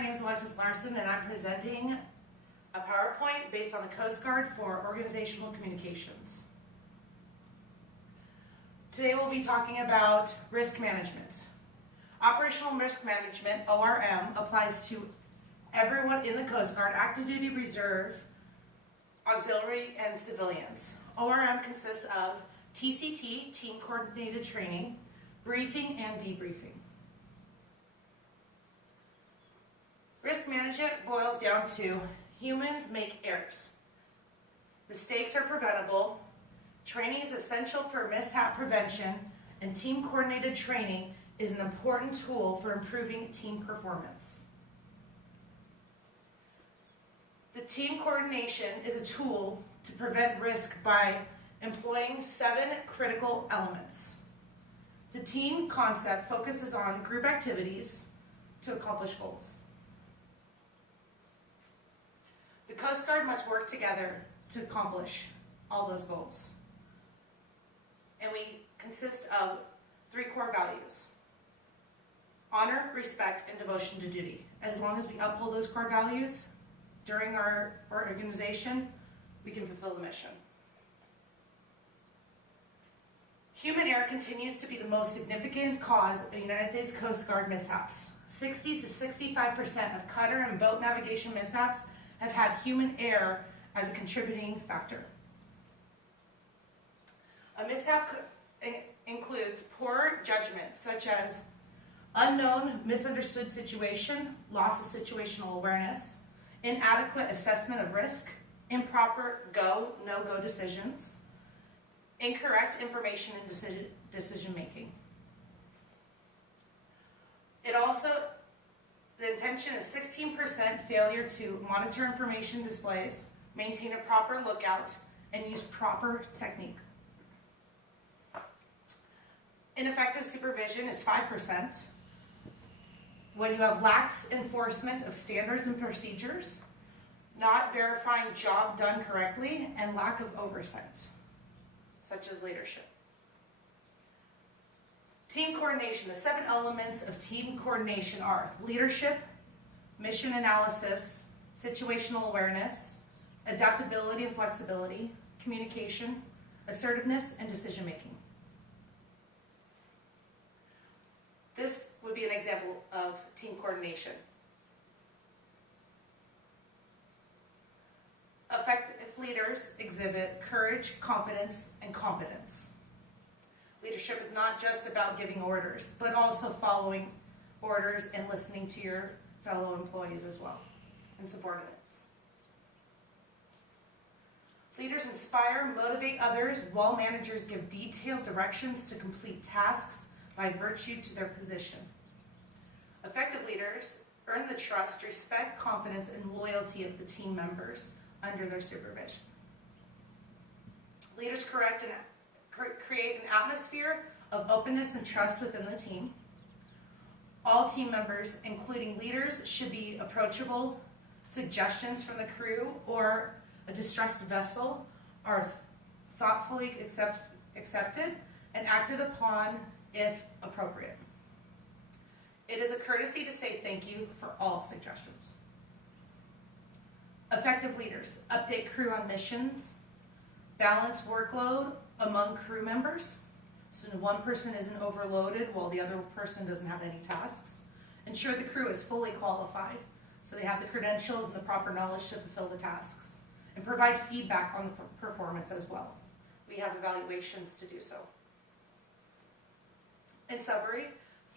my name is Alexis Larson, and I'm presenting a PowerPoint based on the Coast Guard for organizational communications. Today we'll be talking about risk management. Operational risk management, ORM, applies to everyone in the Coast Guard, active duty, reserve, auxiliary, and civilians. ORM consists of TCT, team coordinated training, briefing, and debriefing. Risk management boils down to humans make errors. Mistakes are preventable. Training is essential for mishap prevention, and team coordinated training is an important tool for improving team performance. The team coordination is a tool to prevent risk by employing 7 critical elements. The team concept focuses on group activities to accomplish goals. The Coast Guard must work together to accomplish all those goals. And we consist of 3 core values: honor, respect, and devotion to duty. As long as we uphold those core values during our organization, we can fulfill the mission. Human error continues to be the most significant cause of United States Coast Guard mishaps. 60 to 65% of cutter and boat navigation mishaps have had human error as a contributing factor. A mishap includes poor judgment, such as unknown, misunderstood situation, loss of situational awareness, inadequate assessment of risk, improper go, no-go decisions, incorrect information in decision making. The intention is 16% failure to monitor information displays, maintain a proper lookout, and use proper technique. Ineffective supervision is 5%. When you have lax enforcement of standards and procedures, not verifying job done correctly, and lack of oversight, such as leadership. Team coordination. The 7 elements of team coordination are leadership, mission analysis, situational awareness, adaptability and flexibility, communication, assertiveness, and decision making. This would be an example of team coordination. Effective leaders exhibit courage, confidence, and competence. Leadership is not just about giving orders, but also following orders and listening to your fellow employees as well, and subordinates. Leaders inspire, motivate others, while managers give detailed directions to complete tasks by virtue to their position. Effective leaders earn the trust, respect, confidence, and loyalty of the team members under their supervision. Leaders create an atmosphere of openness and trust within the team. All team members, including leaders, should be approachable. Suggestions from the crew or a distressed vessel are thoughtfully accepted and acted upon if appropriate. It is a courtesy to say thank you for all suggestions. Effective leaders update crew on missions, balance workload among crew members, so one person isn't overloaded while the other person doesn't have any tasks. Ensure the crew is fully qualified, so they have the credentials and the proper knowledge to fulfill the tasks, and provide feedback on the performance as well. We have evaluations to do so. In summary,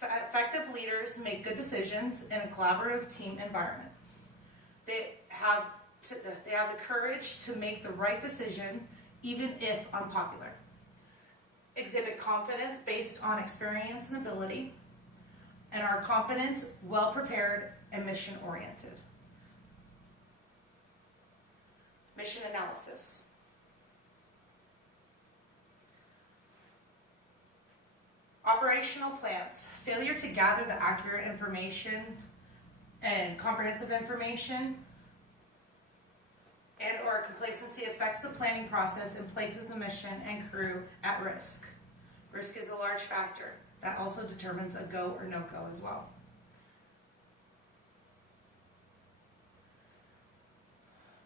effective leaders make good decisions in a collaborative team environment. They have the courage to make the right decision, even if unpopular. Exhibit confidence based on experience and ability, and are competent, well-prepared, and mission-oriented. Mission analysis. Operational plans. Failure to gather the accurate information and comprehensive information and or complacency affects the planning process and places the mission and crew at risk. Risk is a large factor that also determines a go or no-go as well.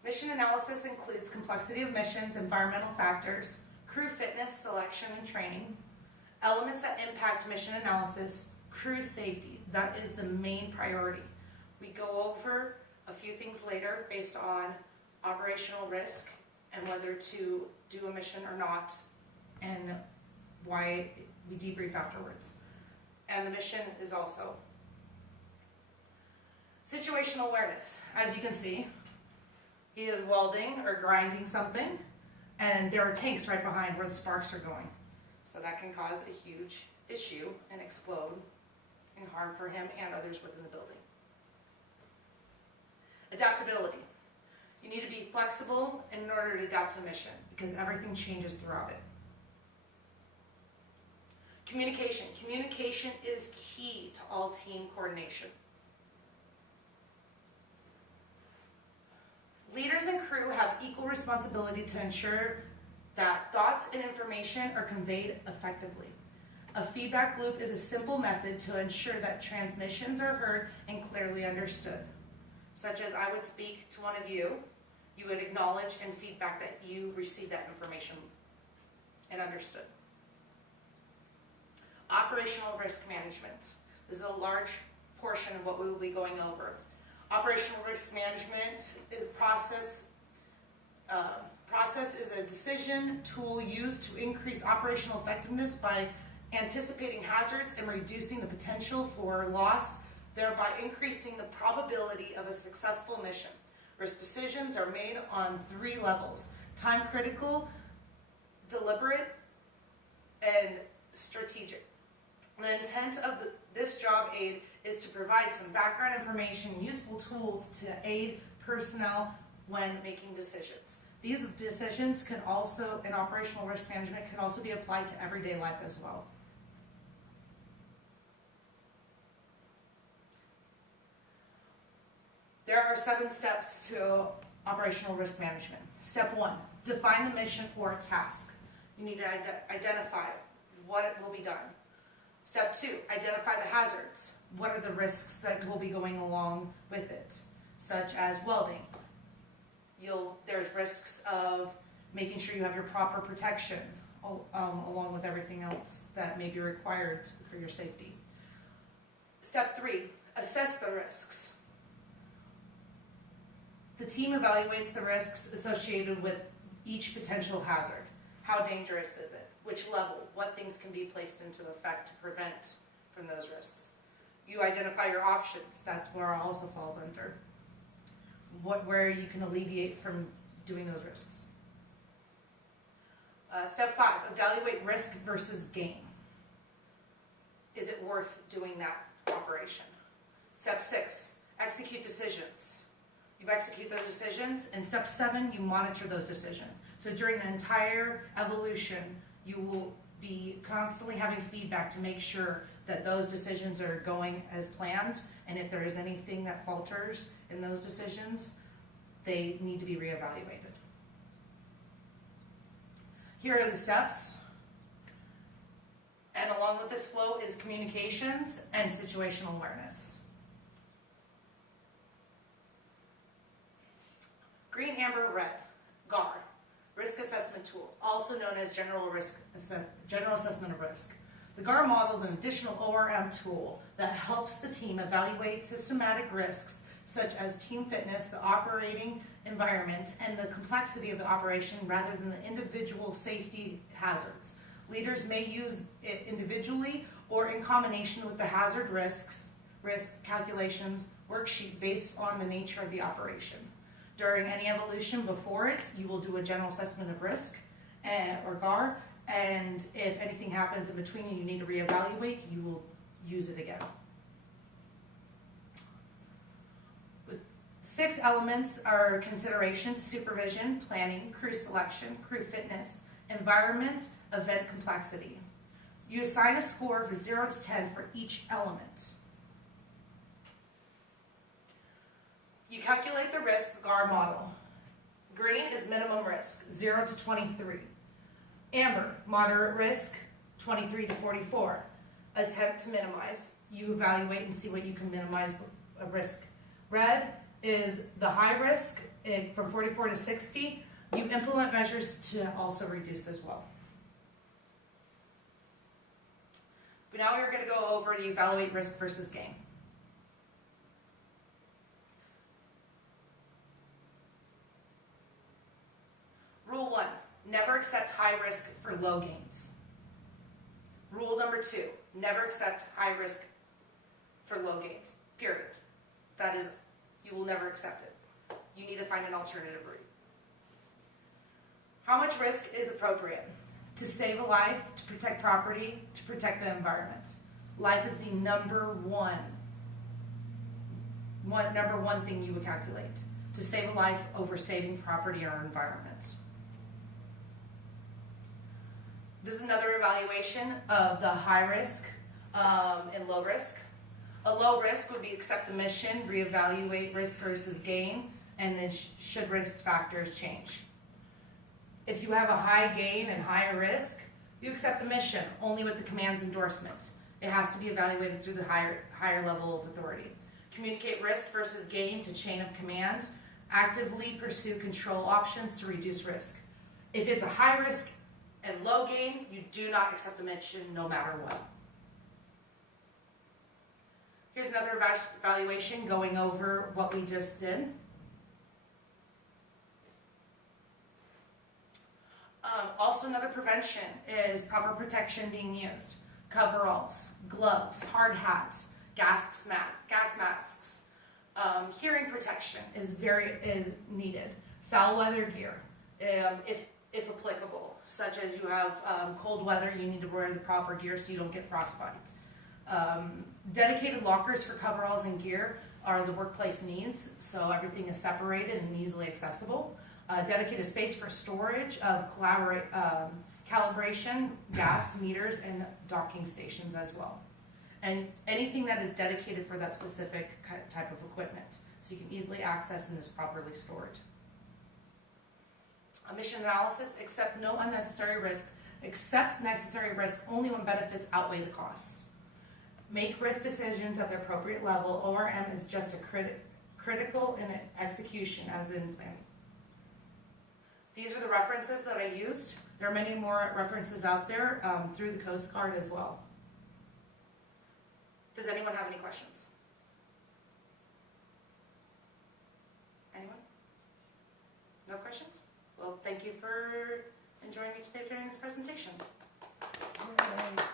Mission analysis includes complexity of missions, environmental factors, crew fitness, selection, and training, elements that impact mission analysis, crew safety. That is the main priority. We go over a few things later based on operational risk and whether to do a mission or not, and why we debrief afterwards. And the mission is also situational awareness. As you can see, he is welding or grinding something, and there are tanks right behind where the sparks are going. So that can cause a huge issue and explode and harm for him and others within the building. Adaptability. You need to be flexible in order to adapt to the mission because everything changes throughout it. Communication. Communication is key to all team coordination. Leaders and crew have equal responsibility to ensure that thoughts and information are conveyed effectively. A feedback loop is a simple method to ensure that transmissions are heard and clearly understood. Such as I would speak to one of you, you would acknowledge and feedback that you received that information and understood. Operational risk management. This is a large portion of what we will be going over. Operational risk management is process is a decision tool used to increase operational effectiveness by anticipating hazards and reducing the potential for loss, thereby increasing the probability of a successful mission. Risk decisions are made on 3 levels: time critical, deliberate, and strategic. The intent of this job aid is to provide some background information and useful tools to aid personnel when making decisions. These decisions can also, in operational risk management, can also be applied to everyday life as well. There are 7 steps to operational risk management. Step 1, define the mission or task. You need to identify what will be done. Step 2, identify the hazards. What are the risks that will be going along with it, such as welding. There's risks of making sure you have your proper protection along with everything else that may be required for your safety. Step 3, assess the risks. The team evaluates the risks associated with each potential hazard. How dangerous is it? Which level? What things can be placed into effect to prevent from those risks? You identify your options. That's where it also falls under. Where you can alleviate from doing those risks. Step 5, evaluate risk versus gain. Is it worth doing that operation? Step 6, execute decisions. You execute those decisions. And step 7, you monitor those decisions. So during the entire evolution, you will be constantly having feedback to make sure that those decisions are going as planned, and if there is anything that falters in those decisions, they need to be reevaluated. Here are the steps, and along with this flow is communications and situational awareness. Green, amber, red, GAR, risk assessment tool, also known as general assessment of risk. The GAR model is an additional ORM tool that helps the team evaluate systematic risks such as team fitness, the operating environment, and the complexity of the operation rather than the individual safety hazards. Leaders may use it individually or in combination with the hazard risk calculations worksheet based on the nature of the operation. During any evolution before it, you will do a general assessment of risk or GAR, and if anything happens in between and you need to reevaluate, you will use it again. With 6 elements are consideration: supervision, planning, crew selection, crew fitness, environment, event complexity. You assign a score of 0 to 10 for each element. You calculate the risk, the GAR model. Green is minimum risk, 0 to 23. Amber, moderate risk, 23 to 44. Attempt to minimize. You evaluate and see what you can minimize a risk. Red, is the high risk from 44 to 60. You implement measures to also reduce as well. But now we're going to go over and evaluate risk versus gain. Rule 1, never accept high risk for low gains. Rule number 2, never accept high risk for low gains, period. That is, you will never accept it. You need to find an alternative route. How much risk is appropriate? To save a life, to protect property, to protect the environment. Life is the number one thing you would calculate. To save a life over saving property or environment. This is another evaluation of the high risk and low risk. A low risk would be accept the mission, reevaluate risk versus gain, and then should risk factors change. If you have a high gain and higher risk, you accept the mission only with the command's endorsement. It has to be evaluated through the higher level of authority. Communicate risk versus gain to chain of command. Actively pursue control options to reduce risk. If it's a high risk and low gain, you do not accept the mission no matter what. Here's another evaluation going over what we just did. Also, another prevention is proper protection being used. Coveralls, gloves, hard hats, gas masks. Hearing protection is needed. Foul weather gear, if applicable, such as you have cold weather, you need to wear the proper gear so you don't get frostbite. Dedicated lockers for coveralls and gear are the workplace needs, so everything is separated and easily accessible. Dedicated space for storage of calibration, gas meters, and docking stations as well. And anything that is dedicated for that specific type of equipment, so you can easily access and is properly stored. Mission analysis, accept no unnecessary risk, accept necessary risk only when benefits outweigh the costs. Make risk decisions at the appropriate level. ORM is just a critical in execution as in planning. These are the references that I used. There are many more references out there through the Coast Guard as well. Does anyone have any questions? Anyone? No questions? Well, thank you for joining me today during this presentation. Yay.